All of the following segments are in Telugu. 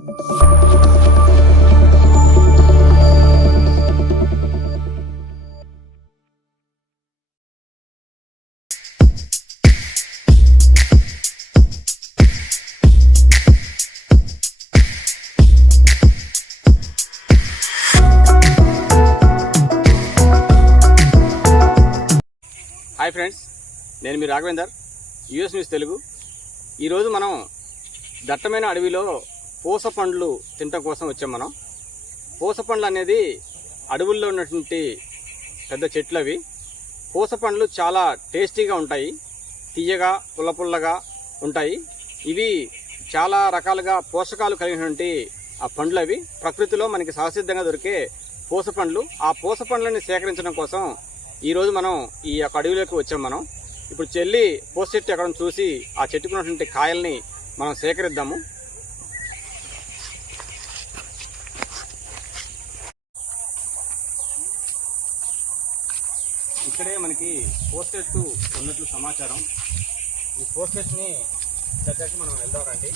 హాయ్ ఫ్రెండ్స్, నేను మీ రాఘవేందర్, యూఎస్ న్యూస్ తెలుగు. ఈరోజు మనం దట్టమైన అడవిలో పూస పండ్లు తినటం కోసం వచ్చాం. మనం పూస పండ్లు అనేది అడవుల్లో ఉన్నటువంటి పెద్ద చెట్లు. అవి పూస పండ్లు చాలా టేస్టీగా ఉంటాయి, తీయగా పుల్లపుల్లగా ఉంటాయి. ఇవి చాలా రకాలుగా పోషకాలు కలిగినటువంటి ఆ పండ్లు. అవి ప్రకృతిలో మనకి సహసిద్ధంగా దొరికే పూస పండ్లు. ఆ పూస పండ్లని సేకరించడం కోసం ఈరోజు మనం ఈ యొక్క అడవిలోకి వచ్చాం. మనం ఇప్పుడు చెల్లి పూస చెట్టు ఎక్కడ చూసి ఆ చెట్టుకున్నటువంటి కాయల్ని మనం సేకరిద్దాము. ఇక్కడే మనకి పూస చెట్టు ఉన్నట్లు సమాచారం. ఈ పూస చెట్టుని దగ్గరికి మనం వెళ్దాం రండి.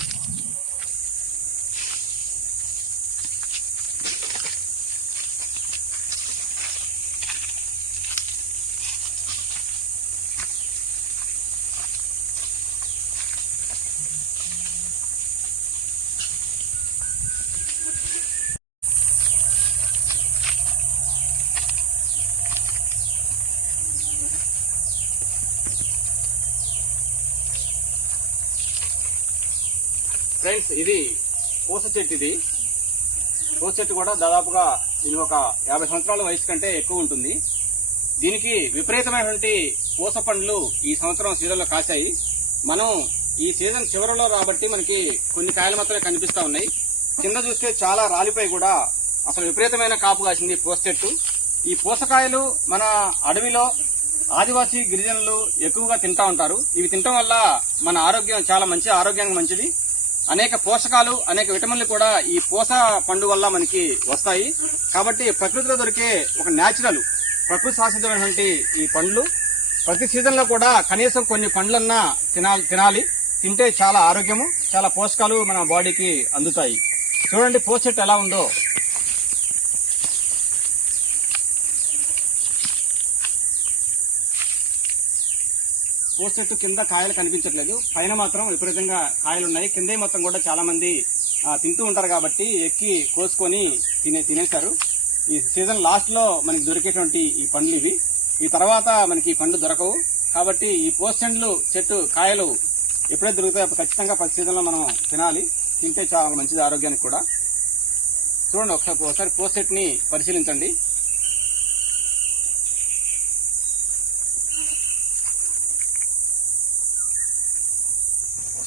ఫ్రెండ్స్, ఇది పూస చెట్టు. ఇది పూస చెట్టు కూడా దాదాపుగా ఇది ఒక 50 సంవత్సరాల వయసు కంటే ఎక్కువ ఉంటుంది. దీనికి విపరీతమైనటువంటి పూస పండ్లు ఈ సంవత్సరం సీజన్లో కాశాయి. మనం ఈ సీజన్ చివరిలో కాబట్టి మనకి కొన్ని కాయలు మాత్రమే కనిపిస్తా ఉన్నాయి. కింద చూస్తే చాలా రాలిపోయి కూడా అసలు విపరీతమైన కాపు కాసింది పూస చెట్టు. ఈ పూసకాయలు మన అడవిలో ఆదివాసీ గిరిజనులు ఎక్కువగా తింటా ఉంటారు. ఇవి తినటం వల్ల మన ఆరోగ్యం చాలా ఆరోగ్యానికి మంచిది. అనేక పోషకాలు, అనేక విటమిన్లు కూడా ఈ పూస పండు వల్ల మనకి వస్తాయి. కాబట్టి ప్రకృతిలో దొరికే ఒక న్యాచురల్, ప్రకృతి సహసిద్ధమైనటువంటి ఈ పండ్లు ప్రతి సీజన్ లో కూడా కనీసం కొన్ని పండ్లన్నా తినాలి. తింటే చాలా ఆరోగ్యము, చాలా పోషకాలు మన బాడీకి అందుతాయి. చూడండి పూస చెట్టు ఎలా ఉందో. పూస చెట్టు కింద కాయలు కనిపించట్లేదు, పైన మాత్రం విపరీతంగా కాయలు ఉన్నాయి. కిందే మొత్తం కూడా చాలా మంది తింటూ ఉంటారు కాబట్టి ఎక్కి కోసుకొని తినేశారు. ఈ సీజన్ లాస్ట్ లో మనకి దొరికేటువంటి ఈ పండ్లు ఇవి. ఈ తర్వాత మనకి ఈ పండ్లు దొరకవు. కాబట్టి ఈ పూస చెట్టు కాయలు ఎప్పుడైతే దొరుకుతాయో అప్పుడు ఖచ్చితంగా ప్రతి సీజన్ లో మనం తినాలి. తింటే చాలా మంచిది ఆరోగ్యానికి కూడా. చూడండి, ఒకసారి పూస చెట్టుని పరిశీలించండి.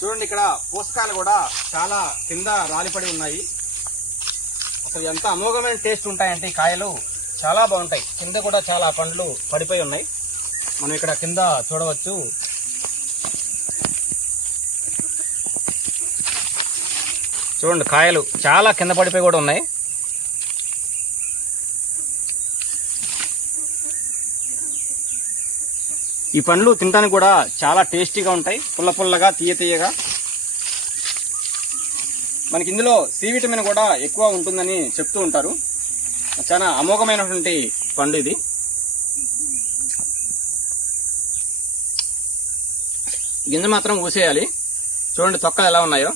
చూడండి, ఇక్కడ పూసకాయలు కూడా చాలా కింద రాలిపడి ఉన్నాయి. అసలు ఎంత అమోఘమైన టేస్ట్ ఉంటాయంటే ఈ కాయలు చాలా బాగుంటాయి. కింద కూడా చాలా పండ్లు పడిపోయి ఉన్నాయి. మనం ఇక్కడ కింద చూడవచ్చు. చూడండి, కాయలు చాలా కింద పడిపోయి కూడా ఉన్నాయి. ఈ పండ్లు తినడానికి కూడా చాలా టేస్టీగా ఉంటాయి, పుల్ల పుల్లగా, తీయగా. మనకి ఇందులో సి విటమిన్ కూడా ఎక్కువ ఉంటుందని చెప్తూ ఉంటారు. చాలా అమోఘమైనటువంటి పండు ఇది. గింజ మాత్రం ఊసేయాలి. చూడండి తొక్కలు ఎలా ఉన్నాయో.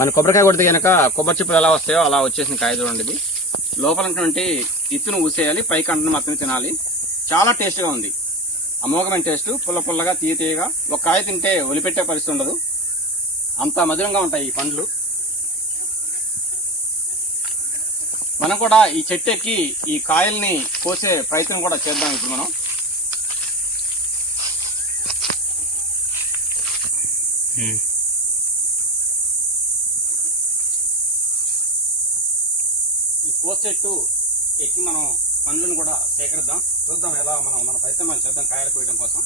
మన కొబ్బరికాయ కొడితే కనుక కొబ్బరి చిప్పలు ఎలా వస్తాయో అలా వచ్చేసిన కాయ. చూడండి, ఇది లోపల ఉన్నటువంటి ఇత్తును ఊసేయాలి, పైకి అంటున్న మాత్రమే తినాలి. చాలా టేస్ట్గా ఉంది, అమోఘమైన టేస్ట్, పుల్ల పుల్లగా, తీయగా. ఒక కాయ తింటే ఒలిపెట్టే పరిస్థితి ఉండదు, అంత మధురంగా ఉంటాయి ఈ పండ్లు. మనం కూడా ఈ చెట్టు ఎక్కి ఈ కాయల్ని కోసే ప్రయత్నం కూడా చేద్దాం ఇప్పుడు మనం. ఈ పూస చెట్టు ఎక్కి మనం పండ్లను కూడా సేకరిద్దాం. చూద్దాం ఎలా మన ప్రయత్నం మనం చేద్దాం కాయలు కోయడం కోసం.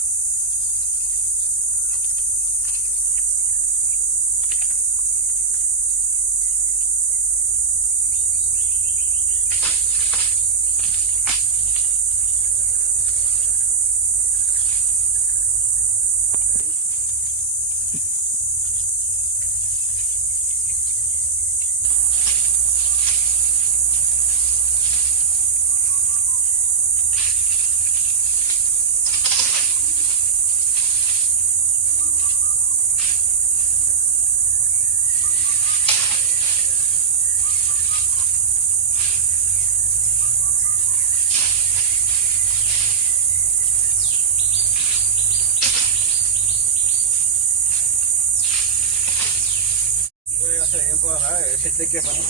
అసలు ఏం పోరా చెట్లు ఎక్కే పని.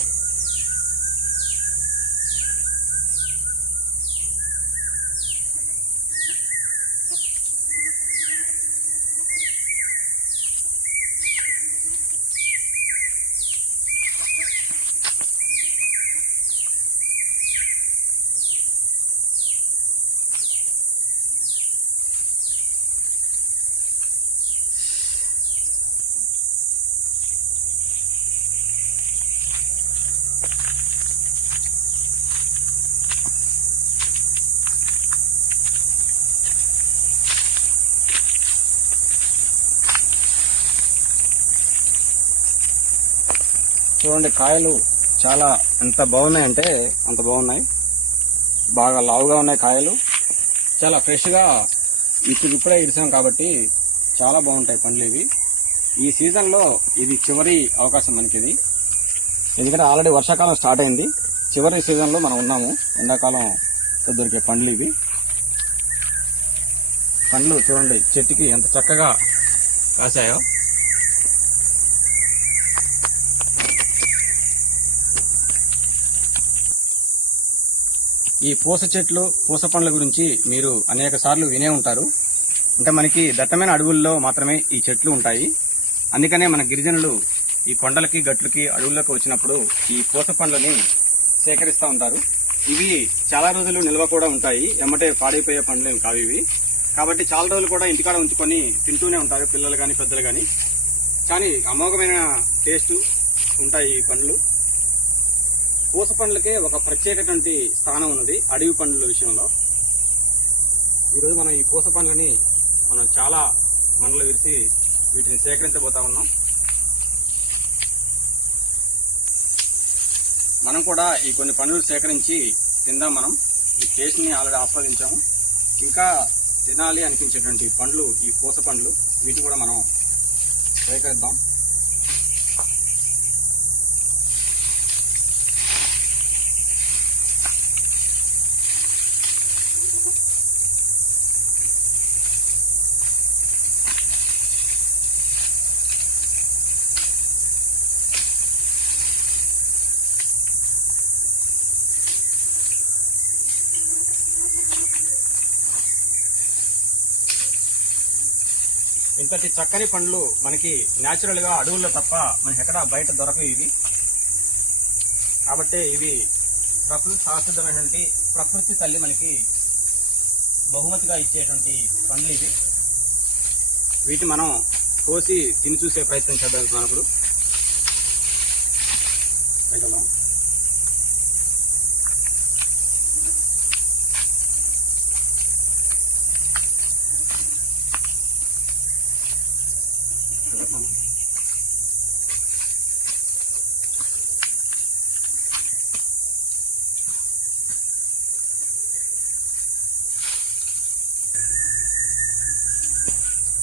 చూడండి కాయలు చాలా ఎంత బాగున్నాయంటే అంత బాగున్నాయి. బాగా లావుగా ఉన్నాయి కాయలు. చాలా ఫ్రెష్గా ఇప్పుడే ఇడిసాం కాబట్టి చాలా బాగుంటాయి పండ్లు ఇవి. ఈ సీజన్లో ఇది చివరి అవకాశం మనకి ఇది. ఎందుకంటే ఆల్రెడీ వర్షాకాలం స్టార్ట్ అయింది. చివరి సీజన్లో మనం ఉన్నాము. ఎండాకాలం దొరికే పండ్లు ఇవి. పండ్లు చూడండి చెట్టుకి ఎంత చక్కగా కాసాయో. ఈ పూస చెట్లు పూస పండ్ల గురించి మీరు అనేక సార్లు వినే ఉంటారు. అంటే మనకి దట్టమైన అడవుల్లో మాత్రమే ఈ చెట్లు ఉంటాయి. అందుకనే మన గిరిజనులు ఈ కొండలకి గట్లకి అడవుల్లోకి వచ్చినప్పుడు ఈ పూస పండ్లని సేకరిస్తూ ఉంటారు. ఇవి చాలా రోజులు నిల్వ కూడా ఉంటాయి. ఎమ్మటే పాడైపోయే పండ్లు కావు ఇవి. కాబట్టి చాలా రోజులు కూడా ఇంటికాడ ఉంచుకొని తింటూనే ఉంటారు పిల్లలు కానీ పెద్దలు కానీ. కానీ అమోఘమైన టేస్ట్ ఉంటాయి ఈ పండ్లు. పూస పండ్లకే ఒక ప్రత్యేకటువంటి స్థానం ఉన్నది అడవి పండ్ల విషయంలో. ఈరోజు మనం ఈ పూస పండ్లని మనం చాలా మండలు విరిసి వీటిని సేకరించబోతా ఉన్నాం. మనం కూడా ఈ కొన్ని పండ్లు సేకరించి తిందాం. మనం ఈ టేస్ట్ని ఆల్రెడీ ఆస్వాదించాము. ఇంకా తినాలి అనిపించేటువంటి పండ్లు ఈ పూస పండ్లు. వీటిని కూడా మనం సేకరిద్దాం. ఇంతటి చక్కని పండ్లు మనకి న్యాచురల్ గా అడవుల్లో తప్ప మనకి ఎక్కడ బయట దొరకవు ఇవి. కాబట్టి ఇవి ప్రకృతి సహసిద్ధమైనటువంటి ప్రకృతి తల్లి మనకి బహుమతిగా ఇచ్చేటువంటి పండ్లు ఇవి. వీటిని మనం కోసి తిని చూసే ప్రయత్నం చేద్దాం. ఇప్పుడు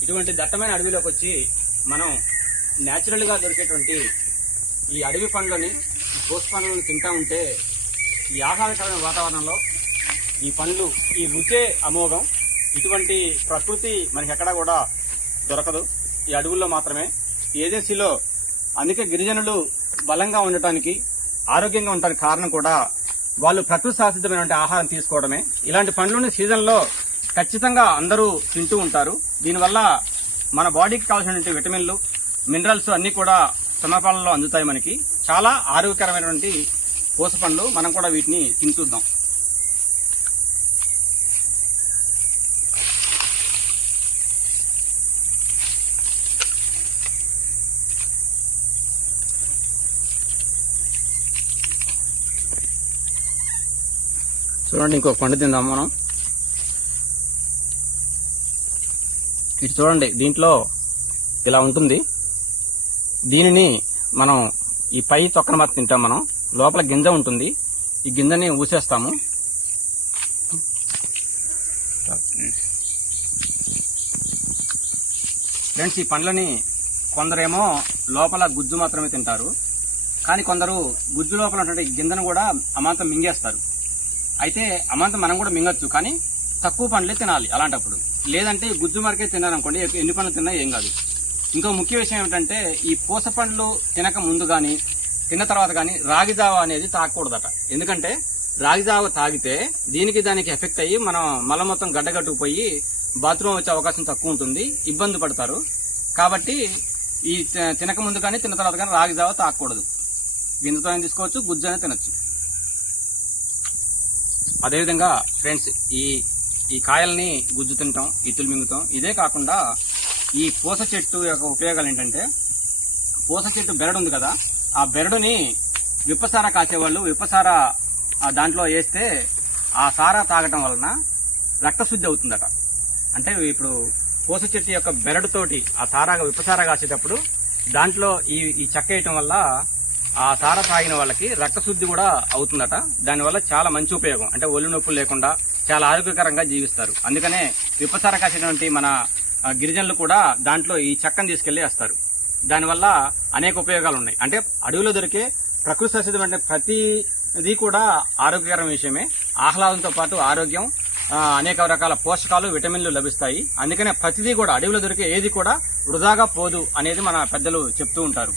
ఇటువంటి దట్టమైన అడవిలోకి వచ్చి మనం న్యాచురల్ గా దొరికేటువంటి ఈ అడవి పండ్లని పూస పండ్లను తింటా ఉంటే ఈ ఆహ్లాదకరమైన వాతావరణంలో ఈ పండ్లు ఈ రుచే అమోఘం. ఇటువంటి ప్రకృతి మనకి ఎక్కడా కూడా దొరకదు, ఈ అడవుల్లో మాత్రమే. ఈ ఏజెన్సీలో అందుకే గిరిజనులు బలంగా ఉండటానికి ఆరోగ్యంగా ఉండటానికి కారణం కూడా వాళ్ళు ప్రకృతి సహసిద్ధమైనటువంటి ఆహారం తీసుకోవడమే. ఇలాంటి పండ్లని సీజన్లో ఖచ్చితంగా అందరూ తింటూ ఉంటారు. దీనివల్ల మన బాడీకి కావాల్సినటువంటి విటమిన్లు మినరల్స్ అన్నీ కూడా సమపాలలో అందుతాయి. మనకి చాలా ఆరోగ్యకరమైనటువంటి పూస పండ్లు. మనం కూడా వీటిని తింటుద్దాం. చూడండి ఇంకొక పండు తిందాం మనం. ఇది చూడండి, దీంట్లో ఇలా ఉంటుంది. దీనిని మనం ఈ పై తొక్కన మాత్రం తింటాం. మనం లోపల గింజ ఉంటుంది, ఈ గింజని ఊసేస్తాము. ఫ్రెండ్స్, ఈ పండ్లని కొందరేమో లోపల గుజ్జు మాత్రమే తింటారు, కానీ కొందరు గుజ్జు లోపల ఉన్నటువంటి గింజను కూడా అమాంతం మింగేస్తారు. అయితే అమాంతం మనం కూడా మింగొచ్చు, కానీ తక్కువ పండ్లే తినాలి అలాంటప్పుడు. లేదంటే గుజ్జు మరకే తిన్నారనుకోండి, ఎన్ని పండ్లు తిన్నా ఏం కాదు. ఇంకో ముఖ్య విషయం ఏమిటంటే ఈ పూస పండ్లు తినక ముందు కానీ తిన్న తర్వాత కానీ రాగి జావ అనేది తాగకూడదట. ఎందుకంటే రాగి జావ తాగితే దానికి ఎఫెక్ట్ అయ్యి మనం మలం మొత్తం గడ్డగట్టుకుపోయి బాత్రూమ్ వచ్చే అవకాశం తక్కువ ఉంటుంది, ఇబ్బంది పడతారు. కాబట్టి ఈ తినక ముందు కానీ తిన్న తర్వాత కానీ రాగి జావ తాగకూడదు. గింజతో తీసుకోవచ్చు, గుజ్జు అనేది తినచ్చు. అదేవిధంగా ఫ్రెండ్స్ ఈ కాయల్ని గుజ్జు తింటాం, ఇత్తులు మింగుతాం. ఇదే కాకుండా ఈ పూస చెట్టు యొక్క ఉపయోగాలు ఏంటంటే, పూస చెట్టు బెరడు ఉంది కదా, ఆ బెరడుని విప్పసార కాసేవాళ్ళు విప్పసార దాంట్లో వేస్తే ఆ సారా తాగటం వలన రక్తశుద్ధి అవుతుందట. అంటే ఇప్పుడు పూస చెట్టు యొక్క బెరడుతోటి ఆ సారాగా విప్పసార కాసేటప్పుడు దాంట్లో ఈ చెక్క వేయటం వల్ల ఆ సారా తాగిన వాళ్ళకి రక్తశుద్ధి కూడా అవుతుందట. దానివల్ల చాలా మంచి ఉపయోగం. అంటే ఒళ్ళు నొప్పులు లేకుండా చాలా ఆరోగ్యకరంగా జీవిస్తారు. అందుకనే విప్పసార కాసేటువంటి మన గిరిజనులు కూడా దాంట్లో ఈ చెక్కను తీసుకెళ్లి వేస్తారు. దానివల్ల అనేక ఉపయోగాలు ఉన్నాయి. అంటే అడవిలో దొరికే ప్రకృతి సహజమైన ప్రతిది కూడా ఆరోగ్యకరమైన విషయమే. ఆహ్లాదంతో పాటు ఆరోగ్యం, అనేక రకాల పోషకాలు, విటమిన్లు లభిస్తాయి. అందుకనే ప్రతిదీ కూడా అడవిలో దొరికే ఏది కూడా వృధాగా పోదు అనేది మన పెద్దలు చెప్తూ ఉంటారు.